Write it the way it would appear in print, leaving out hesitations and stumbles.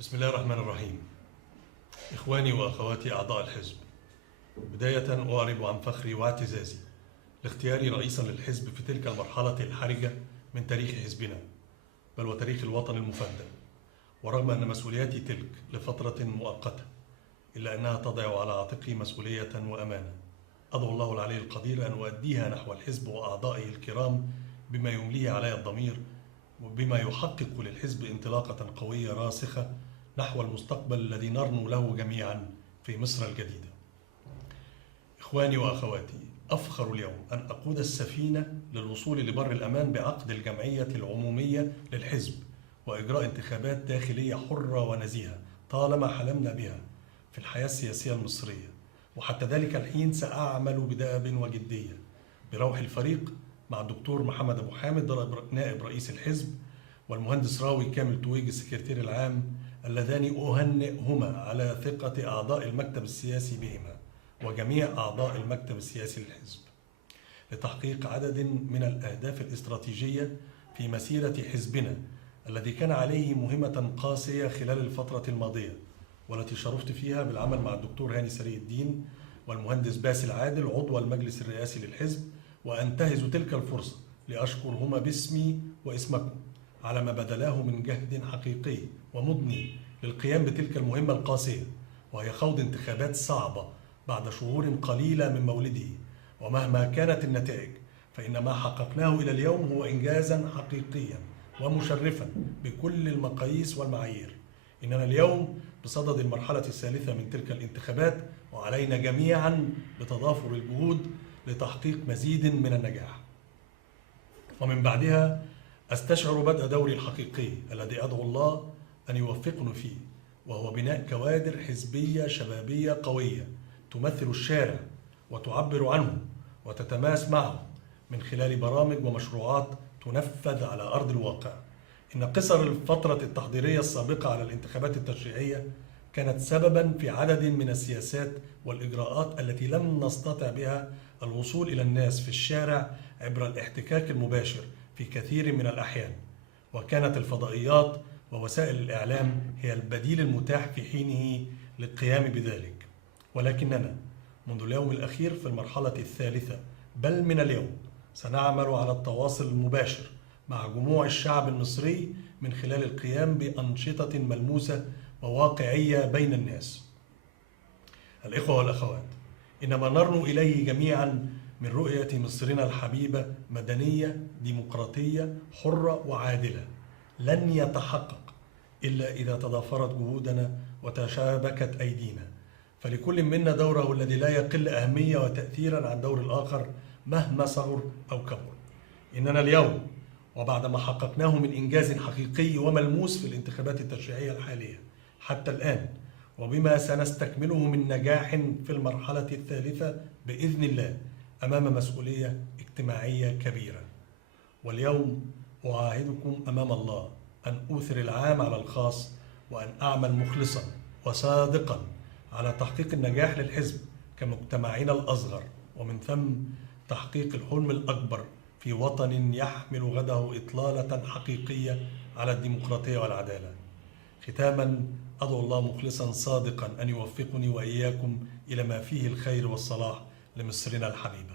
بسم الله الرحمن الرحيم. إخواني وأخواتي أعضاء الحزب، بداية أعرب عن فخري واعتزازي لاختياري رئيسا للحزب في تلك المرحلة الحرجة من تاريخ حزبنا، بل وتاريخ الوطن المفدى. ورغم أن مسؤولياتي تلك لفترة مؤقتة، إلا أنها تضع على عاتقي مسؤولية وأمانة أدعو الله العلي القدير أن أؤديها نحو الحزب وأعضائه الكرام بما يمليه علي الضمير، وبما يحقق للحزب انطلاقة قوية راسخة نحو المستقبل الذي نرنو له جميعا في مصر الجديدة. إخواني وأخواتي، أفخر اليوم أن أقود السفينة للوصول لبر الأمان بعقد الجمعية العمومية للحزب وإجراء انتخابات داخلية حرة ونزيهة طالما حلمنا بها في الحياة السياسية المصرية. وحتى ذلك الحين سأعمل بدأب وجدية بروح الفريق مع الدكتور محمد أبو حامد نائب رئيس الحزب، والمهندس راوي كامل تويج السكرتير العام، اللذان أهنئهما على ثقة أعضاء المكتب السياسي بهما وجميع أعضاء المكتب السياسي للحزب لتحقيق عدد من الأهداف الاستراتيجية في مسيرة حزبنا الذي كان عليه مهمة قاسية خلال الفترة الماضية، والتي شرفت فيها بالعمل مع الدكتور هاني سري الدين والمهندس باسل عادل عضو المجلس الرئاسي للحزب. وأنتهز تلك الفرصة لأشكرهما باسمي واسمكم على ما بذلاه من جهد حقيقي ومضني للقيام بتلك المهمة القاسية، وهي خوض انتخابات صعبة بعد شهور قليلة من مولده. ومهما كانت النتائج فإن ما حققناه إلى اليوم هو إنجازا حقيقيا ومشرفا بكل المقاييس والمعايير. إننا اليوم بصدد المرحلة الثالثة من تلك الانتخابات، وعلينا جميعا بتضافر الجهود لتحقيق مزيد من النجاح. ومن بعدها أستشعر بدء دوري الحقيقي الذي أدعو الله أن يوفقني فيه، وهو بناء كوادر حزبية شبابية قوية تمثل الشارع وتعبر عنه وتتماس معه من خلال برامج ومشروعات تنفذ على أرض الواقع. إن قصر الفترة التحضيرية السابقة على الانتخابات التشريعية كانت سببا في عدد من السياسات والإجراءات التي لم نستطع بها الوصول إلى الناس في الشارع عبر الاحتكاك المباشر في كثير من الأحيان، وكانت الفضائيات ووسائل الإعلام هي البديل المتاح في حينه للقيام بذلك. ولكننا منذ اليوم الأخير في المرحلة الثالثة، بل من اليوم، سنعمل على التواصل المباشر مع جموع الشعب المصري من خلال القيام بأنشطة ملموسة وواقعية بين الناس. الإخوة والأخوات، إن ما نرنو إليه جميعا من رؤية مصرنا الحبيبة مدنية ديمقراطية حرة وعادلة لن يتحقق إلا إذا تضافرت جهودنا وتشابكت أيدينا، فلكل منا دوره الذي لا يقل أهمية وتأثيرا عن دور الآخر مهما صغر أو كبر. إننا اليوم وبعد ما حققناه من إنجاز حقيقي وملموس في الانتخابات التشريعية الحالية حتى الآن، وبما سنستكمله من نجاح في المرحلة الثالثة بإذن الله، أمام مسؤولية اجتماعية كبيرة. واليوم أعاهدكم أمام الله أن أوثر العام على الخاص، وأن أعمل مخلصا وصادقا على تحقيق النجاح للحزب كمجتمعنا الأصغر، ومن ثم تحقيق الحلم الأكبر في وطن يحمل غده إطلالة حقيقية على الديمقراطية والعدالة. ختاما، أدعو الله مخلصا صادقا أن يوفقني وإياكم إلى ما فيه الخير والصلاح لمصرنا الحبيبة.